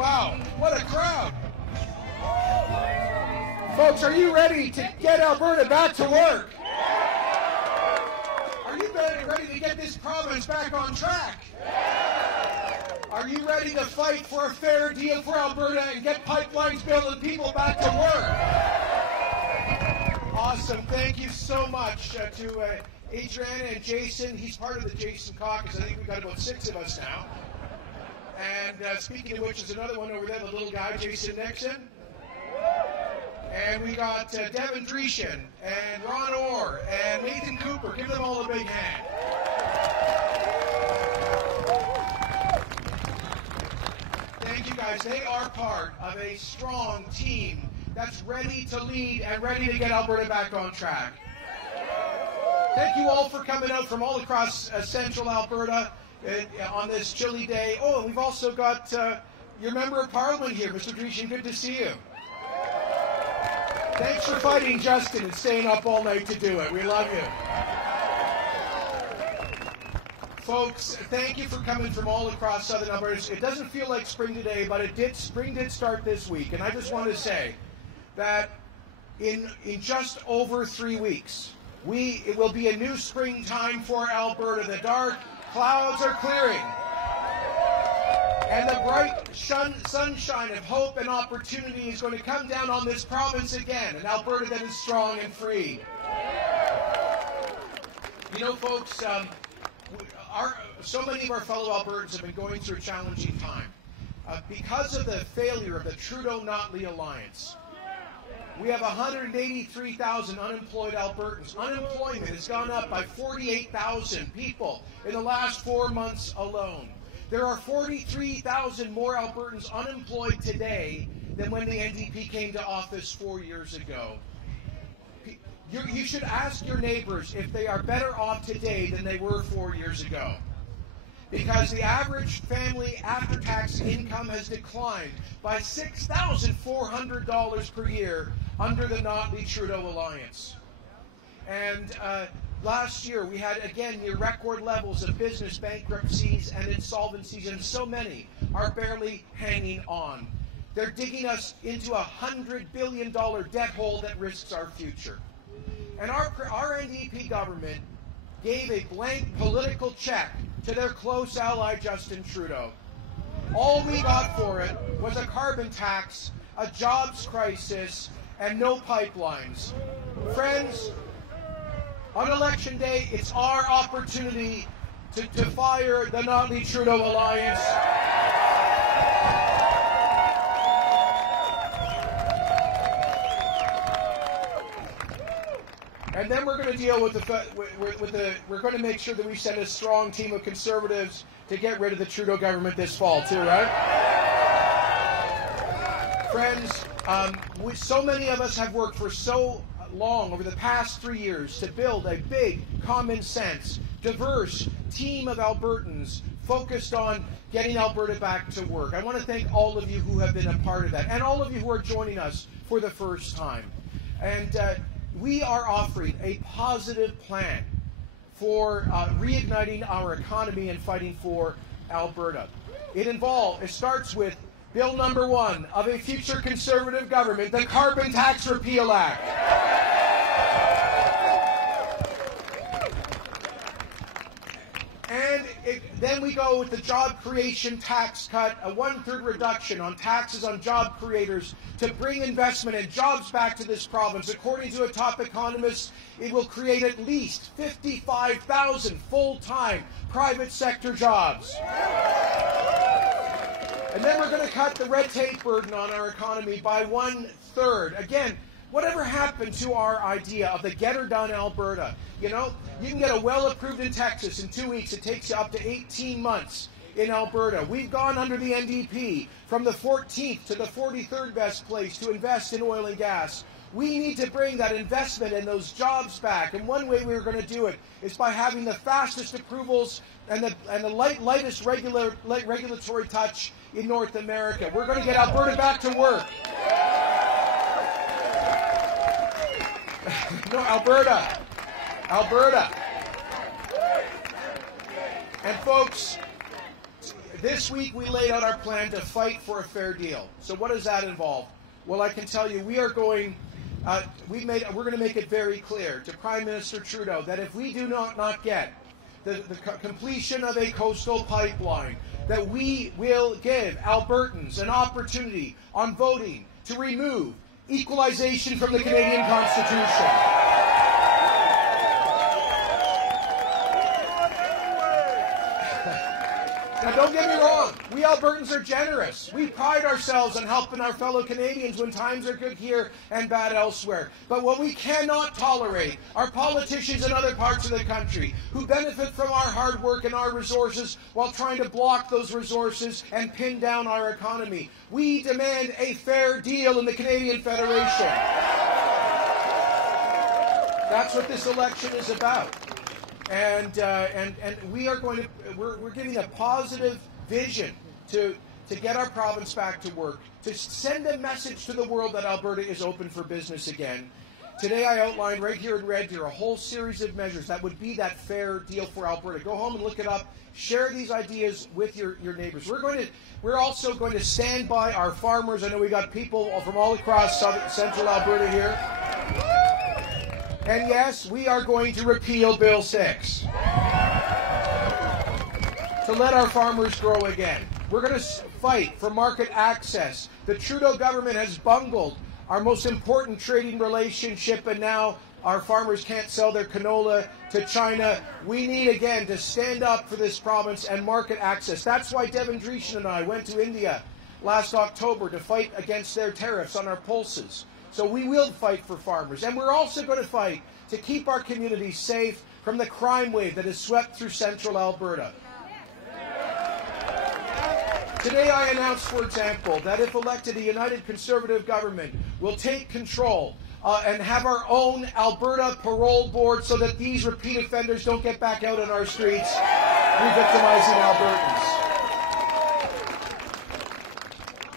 Wow, what a crowd. Folks, are you ready to get Alberta back to work? Are you ready to get this province back on track? Are you ready to fight for a fair deal for Alberta and get pipelines built and people back to work? Awesome. Thank you so much to Adriana and Jason. He's part of the Jason caucus. I think we've got about 6 of us now. And speaking of which, is another one over there, the little guy, Jason Nixon. And we got Devin Dreeshen and Ron Orr and Nathan Cooper. Give them all a big hand. Thank you guys. They are part of a strong team that's ready to lead and ready to get Alberta back on track. Thank you all for coming out from all across central Alberta on this chilly day. Oh, and we've also got your Member of Parliament here, Mr. Dreeshen. Good to see you. Thanks for fighting Justin and staying up all night to do it. We love you. Folks, thank you for coming from all across southern Alberta. It doesn't feel like spring today, but spring did start this week. And I just want to say that in just over 3 weeks, it will be a new springtime for Alberta. The dark clouds are clearing. And the bright sunshine of hope and opportunity is going to come down on this province again, an Alberta that is strong and free. You know, folks, so many of our fellow Albertans have been going through a challenging time. Because of the failure of the Trudeau-Notley alliance, we have 183,000 unemployed Albertans. Unemployment has gone up by 48,000 people in the last 4 months alone. There are 43,000 more Albertans unemployed today than when the NDP came to office 4 years ago. You should ask your neighbors if they are better off today than they were 4 years ago. Because the average family after-tax income has declined by $6,400 per year under the Notley-Trudeau alliance. And last year, we had, again, near record levels of business bankruptcies and insolvencies, and so many are barely hanging on. They're digging us into a $100 billion debt hole that risks our future. And our NDP government gave a blank political check to their close ally, Justin Trudeau. All we got for it was a carbon tax, a jobs crisis, and no pipelines. Friends, on election day, it's our opportunity to fire the Notley-Trudeau alliance. And then we're going to deal with we're going to make sure that we send a strong team of Conservatives to get rid of the Trudeau government this fall too, right? Friends, so many of us have worked for so long over the past 3 years to build a big, common sense, diverse team of Albertans focused on getting Alberta back to work. I want to thank all of you who have been a part of that, and all of you who are joining us for the first time. And we are offering a positive plan for reigniting our economy and fighting for Alberta. It starts with Bill number 1 of a future Conservative government, the Carbon Tax Repeal Act. And then we go with the job creation tax cut, a 1/3 reduction on taxes on job creators to bring investment and jobs back to this province. According to a top economist, it will create at least 55,000 full-time private sector jobs. And then we're going to cut the red tape burden on our economy by 1/3. Again, whatever happened to our idea of the Get Her Done Alberta? You know, you can get a well approved in Texas in 2 weeks. It takes you up to 18 months in Alberta. We've gone under the NDP from the 14th to the 43rd best place to invest in oil and gas. We need to bring that investment and those jobs back. And one way we're going to do it is by having the fastest approvals and the lightest regulatory touch in North America. We're going to get Alberta back to work. No, Alberta. And folks, this week we laid out our plan to fight for a fair deal. So what does that involve? Well, I can tell you we are going. We're going to make it very clear to Prime Minister Trudeau that if we do not get the completion of a coastal pipeline, that we will give Albertans an opportunity on voting to remove equalization from the Canadian Constitution. Now, don't get me wrong. We Albertans are generous. We pride ourselves on helping our fellow Canadians when times are good here and bad elsewhere. But what we cannot tolerate are politicians in other parts of the country who benefit from our hard work and our resources while trying to block those resources and pin down our economy. We demand a fair deal in the Canadian Federation. That's what this election is about. And we are going to we're giving a positive vision to get our province back to work, to send a message to the world that Alberta is open for business again. Today I outlined right here in Red Deer a whole series of measures that would be that fair deal for Alberta. Go home and look it up. Share these ideas with your neighbors. We're also going to stand by our farmers. I know we got people from all across central Alberta here. And yes, we are going to repeal Bill 6 to let our farmers grow again. We're going to fight for market access. The Trudeau government has bungled our most important trading relationship, and now our farmers can't sell their canola to China. We need, again, to stand up for this province and market access. That's why Devin Dreeshen and I went to India last October to fight against their tariffs on our pulses. So we will fight for farmers. And we're also going to fight to keep our communities safe from the crime wave that has swept through central Alberta. Today I announced, for example, that if elected, a united Conservative government will take control and have our own Alberta parole board so that these repeat offenders don't get back out on our streets re-victimizing Albertans.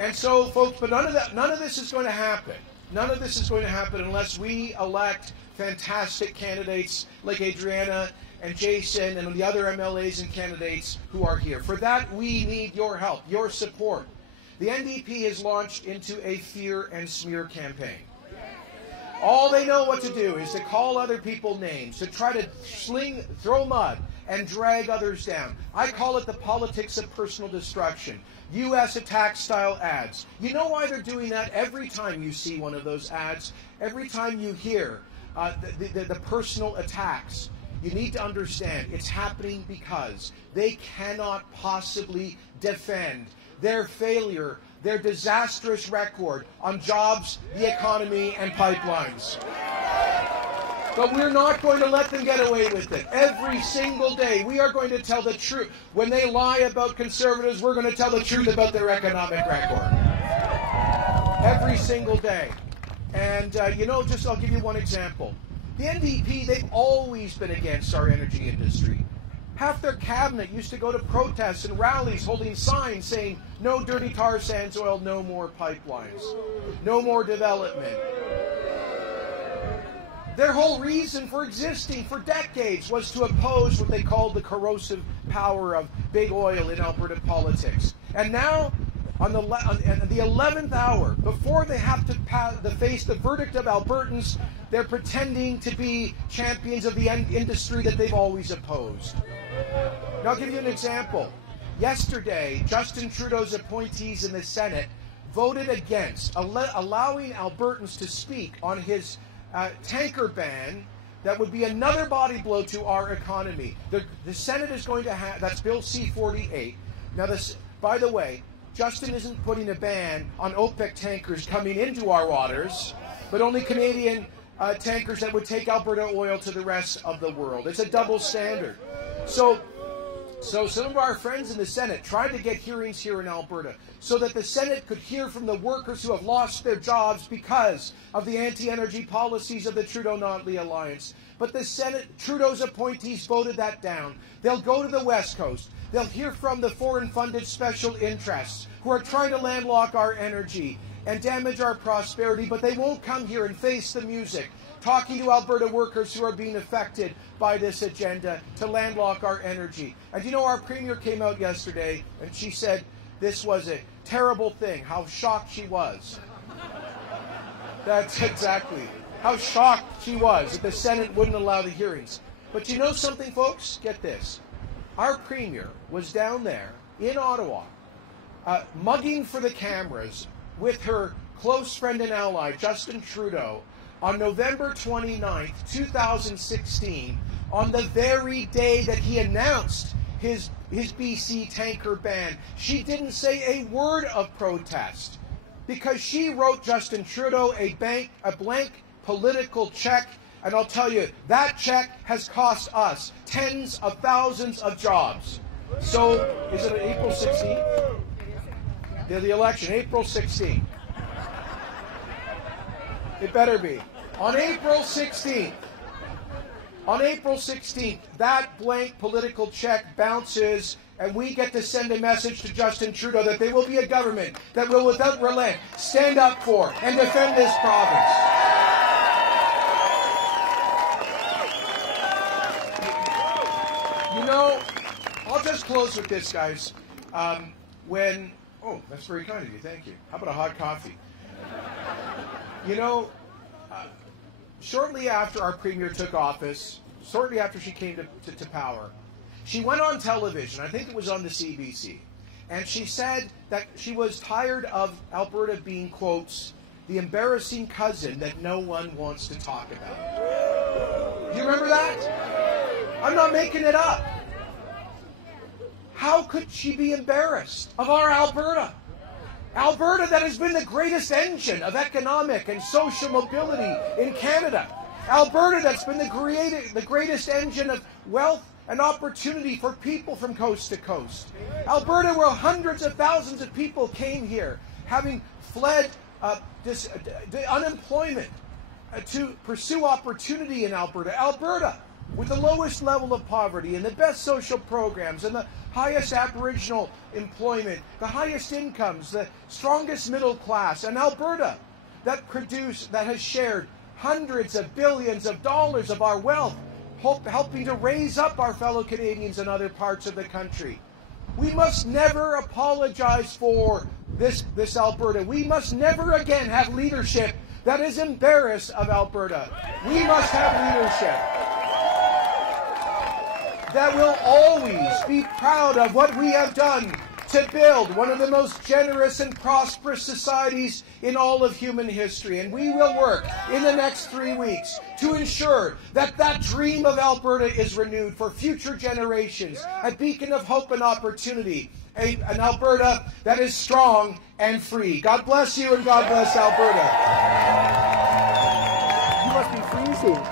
And so, folks, but none of this is going to happen. None of this is going to happen unless we elect fantastic candidates like Adriana and Jason and the other MLAs and candidates who are here. For that, we need your help, your support. The NDP has launched into a fear and smear campaign. All they know what to do is to call other people names, to try to throw mud and drag others down. I call it the politics of personal destruction. U.S. attack-style ads. You know why they're doing that? Every time you see one of those ads, every time you hear the personal attacks, you need to understand it's happening because they cannot possibly defend their failure, their disastrous record on jobs, the economy, and pipelines. But we're not going to let them get away with it. Every single day, we are going to tell the truth. When they lie about Conservatives, we're going to tell the truth about their economic record. Every single day. And, I'll give you one example. The NDP, they've always been against our energy industry. Half their cabinet used to go to protests and rallies holding signs saying, no dirty tar sands oil, no more pipelines, no more development. Their whole reason for existing for decades was to oppose what they called the corrosive power of big oil in Alberta politics. And now, on the 11th hour, before they have to face the verdict of Albertans, they're pretending to be champions of the industry that they've always opposed. Now, I'll give you an example. Yesterday, Justin Trudeau's appointees in the Senate voted against allowing Albertans to speak on his tanker ban that would be another body blow to our economy. The Senate is going to have, that's Bill C-48. Now, by the way, Justin isn't putting a ban on OPEC tankers coming into our waters, but only Canadian tankers that would take Alberta oil to the rest of the world. It's a double standard. So some of our friends in the Senate tried to get hearings here in Alberta so that the Senate could hear from the workers who have lost their jobs because of the anti-energy policies of the Trudeau-Notley alliance. But the Senate, Trudeau's appointees voted that down. They'll go to the West Coast. They'll hear from the foreign-funded special interests who are trying to landlock our energy and damage our prosperity, but they won't come here and face the music. talking to Alberta workers who are being affected by this agenda to landlock our energy. And you know, our Premier came out yesterday and she said this was a terrible thing, how shocked she was. That's exactly how shocked she was that the Senate wouldn't allow the hearings. But you know something, folks? Get this. Our Premier was down there in Ottawa, mugging for the cameras with her close friend and ally, Justin Trudeau, on November 29th, 2016, on the very day that he announced his BC tanker ban. She didn't say a word of protest because she wrote Justin Trudeau a blank political check. And I'll tell you, that check has cost us tens of thousands of jobs. So, is it April 16th? The election, April 16th. It better be. On April 16th, that blank political check bounces, and we get to send a message to Justin Trudeau that there will be a government that will, without relent, stand up for and defend this province. You know, I'll just close with this, guys. Oh, that's very kind of you, thank you. How about a hot coffee? You know, shortly after our Premier took office, shortly after she came to power, she went on television, I think it was on the CBC, and she said that she was tired of Alberta being, quotes, the embarrassing cousin that no one wants to talk about. Do you remember that? I'm not making it up. How could she be embarrassed of our Alberta? Alberta that has been the greatest engine of economic and social mobility in Canada. Alberta that's been the greatest engine of wealth and opportunity for people from coast to coast. Alberta where hundreds of thousands of people came here, having fled unemployment to pursue opportunity in Alberta. Alberta with the lowest level of poverty and the best social programs and the highest Aboriginal employment, the highest incomes, the strongest middle class, and Alberta that has shared hundreds of billions of dollars of our wealth, helping to raise up our fellow Canadians in other parts of the country. We must never apologize for this Alberta. We must never again have leadership that is embarrassed of Alberta. We must have leadership that will always be proud of what we have done to build one of the most generous and prosperous societies in all of human history. And we will work in the next 3 weeks to ensure that that dream of Alberta is renewed for future generations, a beacon of hope and opportunity, an Alberta that is strong and free. God bless you and God bless Alberta. You must be freezing.